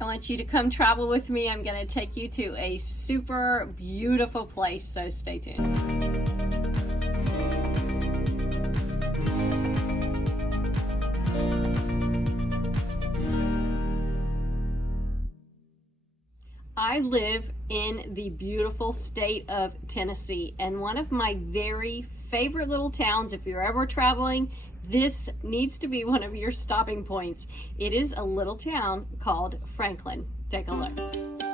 I want you to come travel with me. I'm going to take you to a super beautiful place, so stay tuned. I live in the beautiful state of Tennessee, and one of my very favorite little towns, if you're ever traveling, this needs to be one of your stopping points. It is a little town called Franklin. Take a look.